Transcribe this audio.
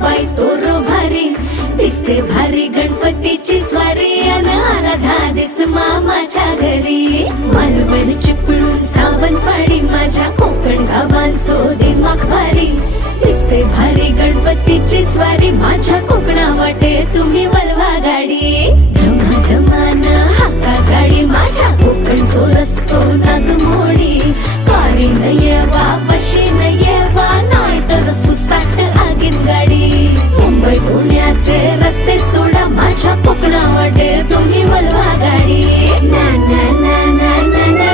बाई तोरो भारी दिसते भारी गणपतीची स्वारी अन आला धादिस मामाच्या घरी मालवण चिपळून सावंतवाडी माझ्या कोकण गावांचो दिमाग भारी दिसते भारी गणपतीची स्वारी माझ्या कोकणा वाटे तुम्ही உன்னையே வாப்ப